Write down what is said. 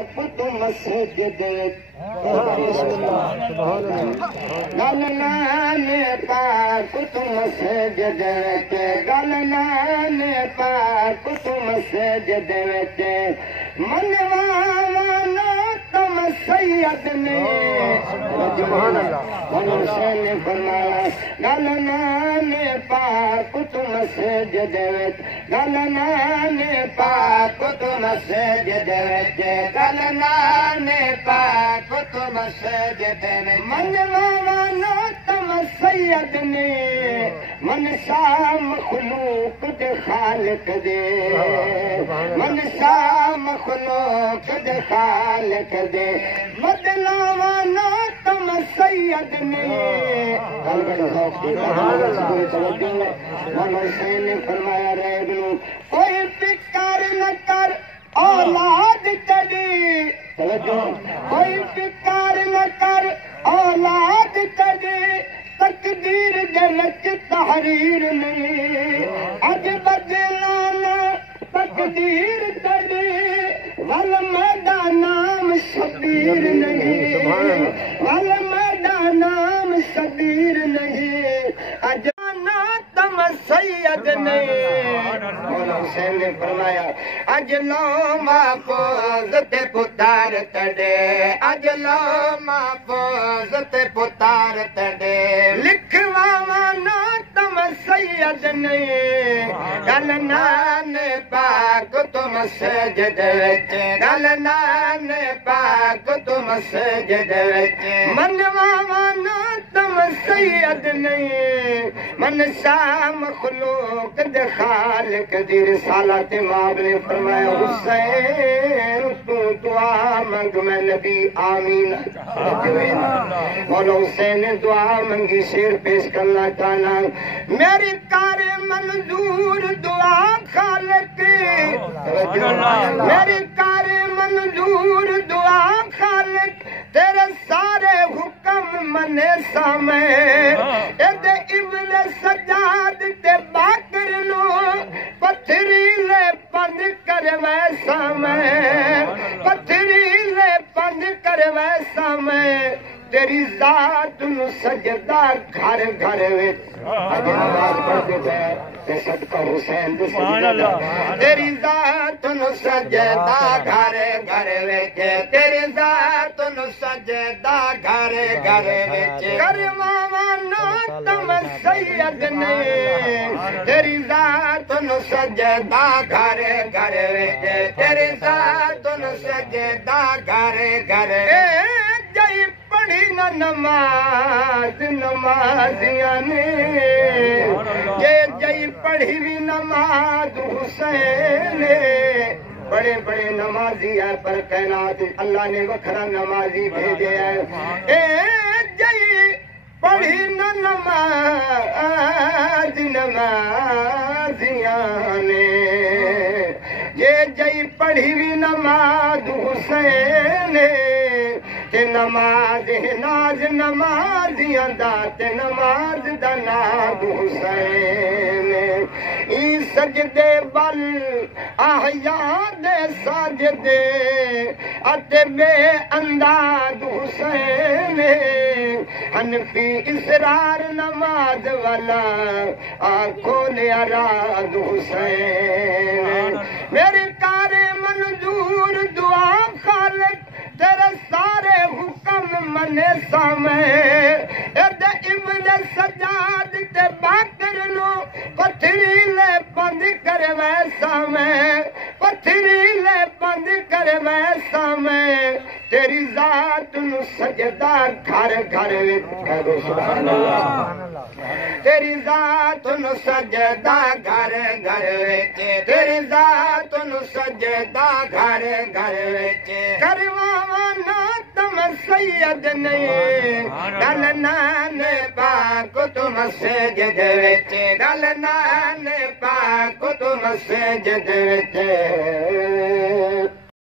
पाक तू मस्जिद गलनाने पाक तू मस्जिद गलनाने पाक तू मस्जिद मनवाना तुम सैयद ने हुसैन ने फरमाया गलनाने पाक तू मस्जिद गलनाने पाक तू मस्जिद गलनाने पाक तू मस्जिद मनवाना तुम सैयद ने मन शाम मखलूक दे खालिक दे मन शाम मखलूक दे खालिक दे बदलावाना तुम सैयद ने हुसैन ने फरमाया रैब नू कोई फिकर न कर औलाद तेरी कोई फिकर न कर औलाद तेरी तकदीर दे विच तहरीर नहीं अज बदलाना तकदीर तेरी वल मेरा नाम शबीर नहीं वल मेरा नाम शबीर नहीं अजाना तुम सैयद नहीं हुसैन ने फरमाया अज लो महफूज ते पुतार तड़े अज लो महफूज ते पुतार तड़े लिखवाना तुम सैयद नहीं गलनान पाक तुम सजद गलनान पाक तुम सजद मनवाना तुम सैयद नहीं मन शाम मखलूक दे खालिक दी रिसालत इमाम ने फरमाया हुसैन तू दुआ मंग मैं नबी आमीन मौला हुसैन ने दुआ मंगी शेर पेश करना चाहना मेरी कार मंजूर दुआ खालिक मेरी कार मंजूर दुआ खालिक तेरे सारे हुक्म मने सामे एदे इब्ने सजाद ते बाकर नो पथरीले पंध कर वैसा मैं पथरीले पंध कर वैसा मैं तेरी जात नु सजदा घर घर विच अजे नमाज पढ़ते थे सदका हुसैन दे सजदा तेरी जात नु सजदा घर घर विच तेरी जात नु सजदा घर घर विच करवाना तुम सैयद ने तेरी जात नु सजदा घर घर विच तेरी जात नु सजदा घर घर जय पढ़ी न नमाज नमाजिया ने ये जय पढ़ी भी नमाज हुसैन बड़े बड़े नमाजी है पर कायनात अल्लाह ने वखरा नमाजी भेजे है ए जय पढ़ी न नमाज नमाजिया ने ये जय पढ़ी भी नमाज हुसैन ते नमाज नाज नमाजियां दा ते नमाज दा नाज हुसैन ई सजदे बल आहया दे सजदे अते बे अंदाज हुसैन हनफी इसरार नमाज वाला आंखों ने राज हुसैन मेरे कारे मंजूर दुआ खालिक तेरे सारे हुक्म मने सामे एदे इब्ने सजाद ते बाकर नो पथरीले पंध कर वैसा मैं पथरीले पंध कर वैसा मैं तेरी जात नु सजदा घर घर विच करो सुभान अल्लाह तेरी जात नु सजदा घर घर विच तेरी जात नु सजदा घर घर विच करवाना तुम सैयद नहीं गलनान पाक तुम सजद विच गलनान पाक तुम सजद विच